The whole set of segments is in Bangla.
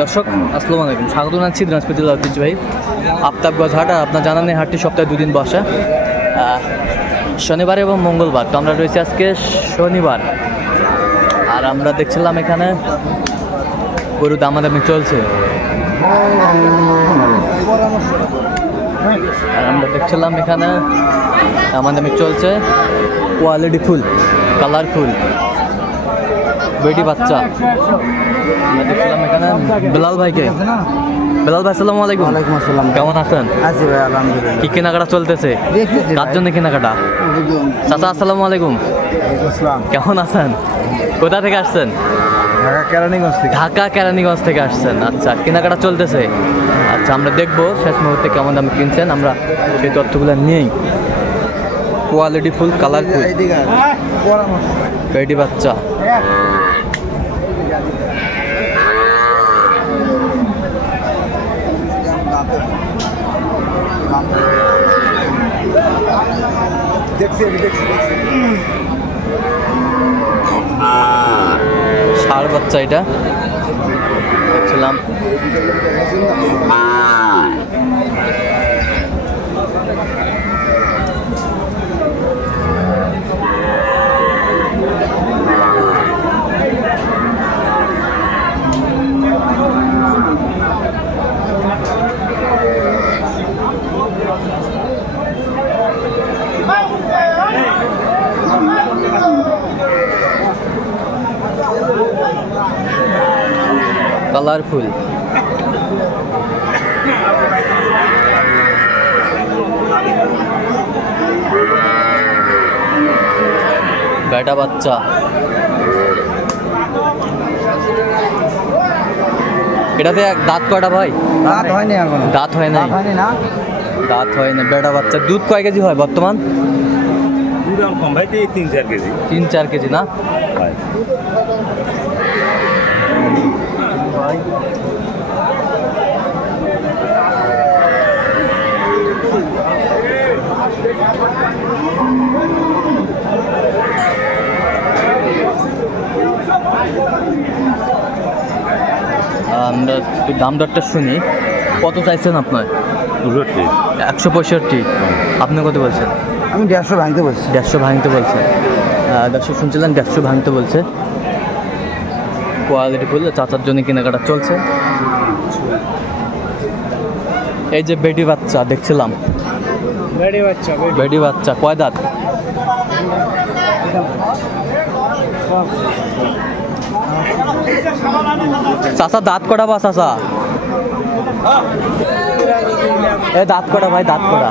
দর্শক, আসসালামু আলাইকুম। স্বাগত জানাচ্ছি দিনাজপুর জেলার ঐতিহ্যবাহী আফতাবগঞ্জ হাট আর আপনার জানান এই হাটটি সপ্তাহে দুদিন বসে। শনিবার এবং মঙ্গলবার। তো আমরা রয়েছি আজকে শনিবার। আর আমরা দেখছিলাম এখানে গরু দামাদামি চলছে। আর আমরা দেখছিলাম এখানে দামাদামি চলছে। কোয়ালিটি ফুল কালারফুল বেটি বাচ্চা। আমরা দেখছিলাম এখানে বেলাল ভাইকে। বেলাল ভাই আসসালামু আলাইকুম। ওয়ালাইকুম আসসালাম। কেমন আছেন? আছি ভাই আলহামদুলিল্লাহ। কি কেনাকাটা চলতেছে? কার জন্য কেনাকাটা? চাচা আসসালামু আলাইকুম। কেমন আছেন? কোথা থেকে আসছেন? ঢাকা কেরানীগঞ্জ থেকে। ঢাকা কেরানীগঞ্জ থেকে আসছেন। আচ্ছা কেনাকাটা চলতেছে। আচ্ছা আমরা দেখব শেষ মুহূর্তে কেমন দামে কিনছেন। আমরা সেই তথ্যগুলো নিয়েই। কোয়ালিটি ফুল কালারফুল বেটি বাচ্চা। দেখছি আমি দেখছি দেখছি। ষাড় বাচ্চা এটা। দেখছিলাম কালারফুল। বেটা বাচ্চা। এটাতে এক দাঁত কয়টা ভাই? রাত হয়নি এখন। দাঁত হয় না? দাঁত হয় না বেটা বাচ্চা। দুধ কয় কেজি হয় বর্তমান? দুধ আর কম ভাই তিন চার কেজি। তিন চার কেজি না? হয়। আমরা একটু দাম দরটা শুনি। কত চাইছেন আপনার? দুশোটি। একশো পঁয়ষট্টি। আপনি কত বলছেন? আমি দেড়শো ভাঙতে বলছি। দেড়শো ভাঙতে বলছে আহ, দেড়শো শুনছিলেন দেড়শো ভাঙতে বলছে। কোয়ালিটি ফুল চাচার জন্য কেনাকাটা চলছে। এই যে বেটি বাচ্চা দেখছিলাম। বেড়ে বাচ্চা বেটি বাচ্চা কয় দাঁত? চাচা দাঁত কটা বা চাচা? এ দাঁত কটা ভাই দাঁত কটা।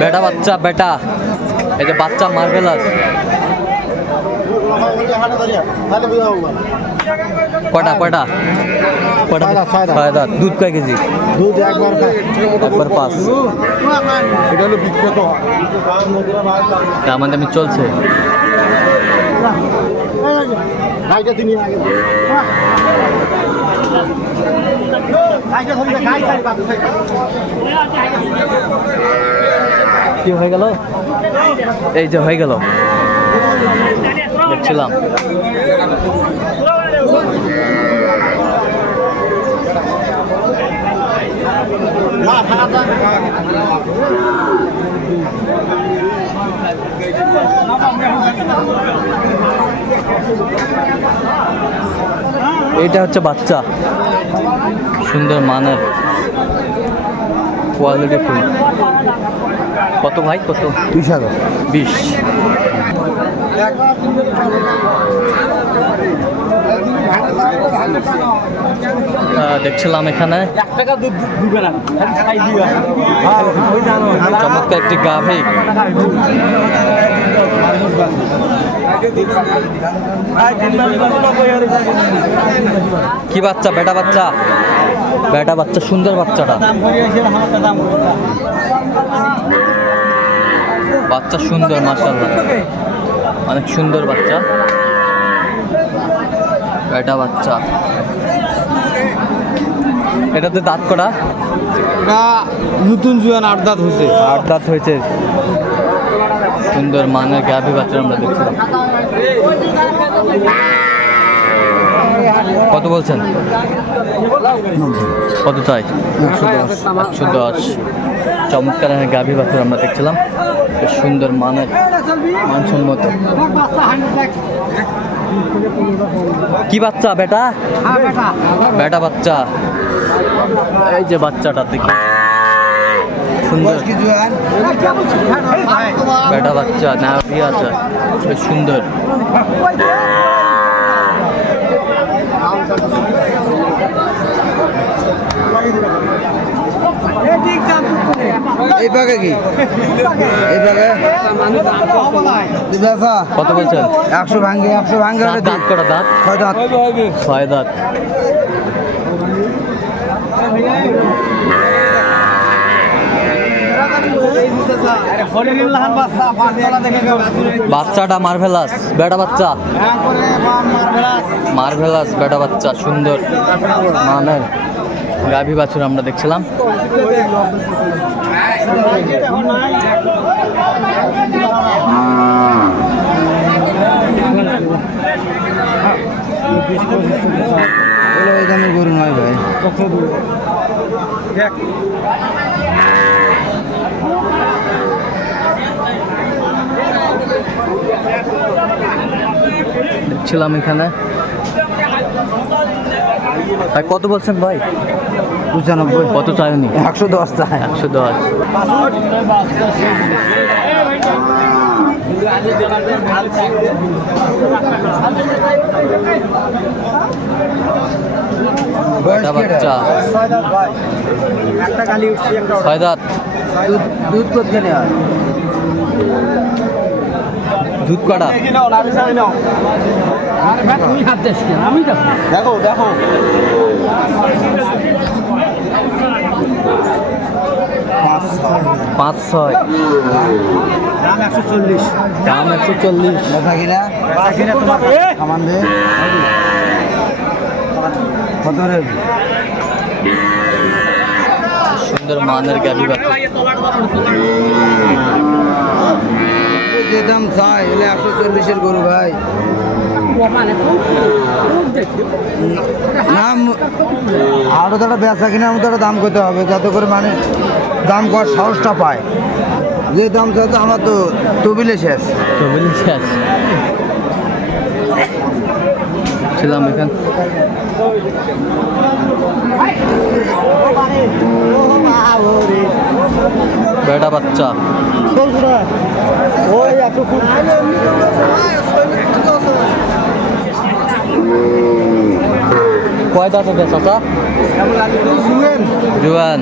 বেটা বাচ্চা বেটা। এই যে বাচ্চা মার্ভেলাস কটা কটা? কটা। ছয় দাঁত দুধ কয় কেজি? দুধ একবার। একবার পাঁচ। এটা হলো বিখ্যাত। দাম দামি চলছে। গাইটা তিনি কি হয়ে গেল এই যে হয়ে গেল। দেখছিলাম। এটা হচ্ছে বাচ্চা। সুন্দর মানের কোয়ালিটি ফুল। কত ভাই কত? বিশ হাজার। বিশ। দেখছিলাম এখানে। চমৎকার একটি গাভী। কি বাচ্চা, বেটা বাচ্চা? বেটা বাচ্চা, সুন্দর বাচ্চাটা। বাচ্চা সুন্দর মাসাল্লাহ অনেক সুন্দর বাচ্চা। বেটা বাচ্চা। এটাতে দাঁত করা? না নতুন জুয়ান আট দাঁত হয়েছে। আট দাঁত হয়েছে। সুন্দর মানের গাভী বাচ্চা আমরা দেখছিলাম কত বলছেন? কত চাই? একশো দশ চমৎকার গাভী বাচ্চা আমরা দেখছিলাম। সুন্দর মানের মানসম্মত। কি বাচ্চা বেটা? বেটা। বাচ্চা। এই যে বাচ্চাটা দেখি। সুন্দর। বেটা বাচ্চা না আছে। বেশ সুন্দর। এই পাকে কি? এই পাকে কত বলছেন? একশো ভাঙ্গে একশো ভাঙ্গে দাঁত করা দাঁত? ছয় দাঁত। ছয় দাঁত। বাচ্চাটা মার্ভেলাস বেটা বাচ্চা। মার্ভেলাস বেটা বাচ্চা সুন্দর। মানের গাভী বাছুর আমরা দেখছিলাম। গরু নয় ভাই দেখছিলাম এখানে কত বলছেন ভাই? পঁচানব্বই। কত চাইনি একশো দশ চায়। একশো দশ। ছয় দাঁত দুধ দুধ করতে নেওয়া দুধ কাটা? দেখো দেখো। পাঁচ ছয়। দাম একশো চল্লিশ। দাম একশো চল্লিশ। কত সুন্দর মানের বাচ্চা। যে দাম চাই একশো চল্লিশের গরু ভাই। নাম আরও তো একটা বেচা কিনার মতো একটা দাম করতে হবে যাতে করে মানে দাম করার সাহসটা পায়। যে দাম চাই তো আমার তো তবিলে শেষ। তো বলি শেষ। ছিলাম এখান। বেটা বাচ্চা। কয় দাঁত হবে চাচা? জুয়ান।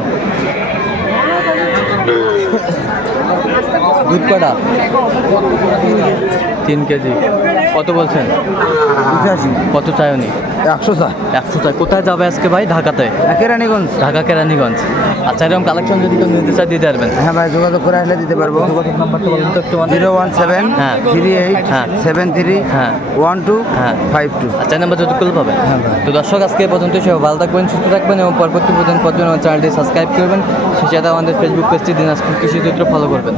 দুধ কটা তিন কেজি। কত বলছেন? কত চাই উনি? একশো চাই একশো চাই কোথায় যাবে আজকে ভাই? ঢাকাতে? কেরানীগঞ্জ। ঢাকা কেরানীগঞ্জ। আচ্ছা এরকম কালেকশন যদি কেউ নিতে চায় দিয়ে পারবেন। হ্যাঁ ভাই যোগাযোগ করে আসলে দিতে পারব। যোগাযোগ নাম্বারটা বলুন তো একটু মানে। জিরো ওয়ান সেভেন হ্যাঁ। থ্রি এইট হ্যাঁ। সেভেন থ্রি হ্যাঁ। ওয়ান টু হ্যাঁ। Five two. আচ্ছা নাম্বার যত করলে পাবেন। হ্যাঁ। তো দর্শক আজকে পর্যন্ত সব ভালো থাকবেন সুস্থ থাকবেন এবং পরবর্তী পর্যন্ত পর্যন্ত চ্যানেলটি সাবস্ক্রাইব করবেন। সাথে আমাদের ফেসবুক পেজটি দিনাজপুর কৃষি চিত্র ফলো করবেন।